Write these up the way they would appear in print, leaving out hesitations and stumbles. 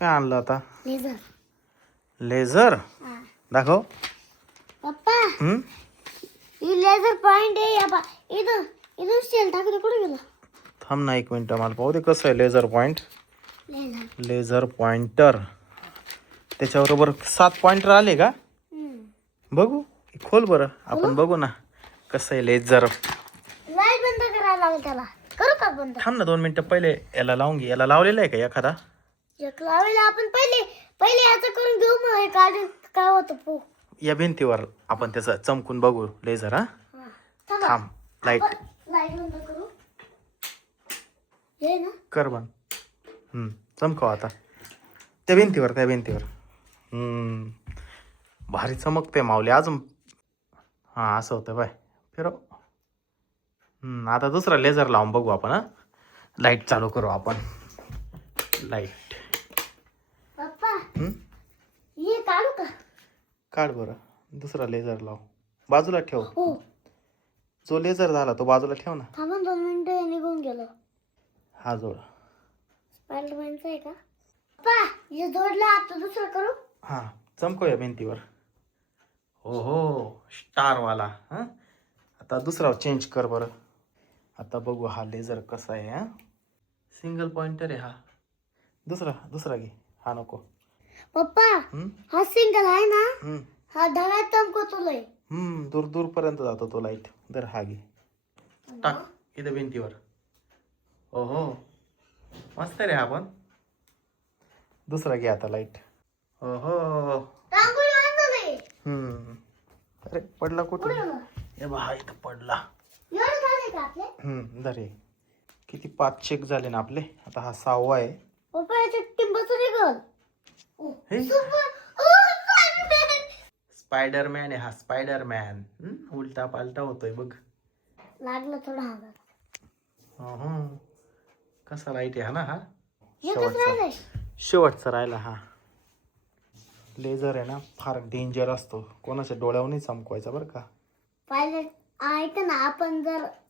काय आणलं आता? लेझर. लेझर दाखव. पप्पा हम्म ही लेझर पॉइंट आहे या बा. इथं इथं स्टेल टाकलं कुठे गेलं? थांब ना 1 मिनिट, मला पाहू दे कसं आहे laser point. Laser. Laser pointer त्याच्याबरोबर 7 पॉइंटर आले का? बघू खोल बरं, आपण बघू ना कसं आहे लेझर. लाईट बंद करायला लागेल त्याला. करू का बंद? थांब ना 2 मिनिटं, पहिले याला लावून घे. याला लावलेलं आहे का एखादा? एक लावायला आपण पहिले पहिले याचं करून घेऊ, मग हे काढून काय होतं पो. या भिंतीवर आपण त्याचं चमकून बघू लेझर. हा थांबा. थांब, लाईट लाईट बंद करू. हे ना कर बंद. चमकाव आता त्या भिंतीवर, त्या भिंतीवर. भारी चमकते माऊली अजून. हां असं होतं बाय, फिरव. आता दुसरा लेझर लावून बघू आपण. हा लाईट चालू करू आपण. लाईट पप्पा हे काढू का? काढ बरं. दुसरा लेझर लाव, बाजूला ठेव. हो. जो लेझर झाला तो बाजूला ठेव ना. थांबा 2 मिनिटं, हे निघून गेलं. हा जोड. स्पायडरमॅनचं आहे का? पप्पा हे जोडलं, आता दुसरं करू. हां चमकव या भिंतीवर. हो हो स्टारवाला. हां आता दुसरा चेंज कर बरं. आता बघू हा लेझर कसा आहे. हां सिंगल पॉइंटर आहे हा. दुसरा घे, हा नको. पप्पा हा सिंगल आहे ना, हा ढगात चमकतो लय. दूर दूरपर्यंत जातो तो लाईट. दर हा घे, टाक इथे भिंतीवर. हो हो मस्त रे हा पण. दुसरा घे आता लाईट. हो हो. रांगोळी आणलंय. अरे पडला कुठे? कुठे गेलं? हे बघा इथं पडला. एवढं झाले का आपले? दरे किती 5 चेक झाले ना आपले. आता हा 6वा आहे. पप्पा याच्या टिंबाचं निघल. हे स्पायडरमॅन. स्पायडरमॅन आहे हा, स्पायडरमॅन. उलटा पालटा होतोय बघ. लागलं थोडं हातात. कसा लाईट आहे हा ना. हा हे कसं राहिलंय? शेवटचा राहिला हा. लेझर आहे ना फार डेंजर असतो, कोणाच्या डोळ्यावर नाही चमकवायचा बरं का. पायलट ऐका ना,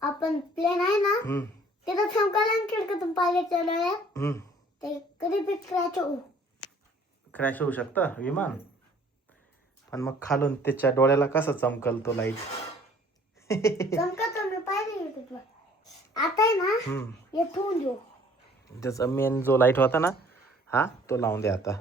आपण प्लेन आहे ना तिथं चमकायला आणि खिडकीतून पायलटच्या डोळ्यात ते कधी बी क्रॅश होऊ शकतं विमान. पण मग खालून त्याच्या डोळ्याला कसं चमकल तो लाईट. चमकतो. मी पाहिजे युट्यूबला. आता आहे ना हे ठेवून देऊ. त्याचा मेन जो लाईट होता ना हा तो लावून दे आता.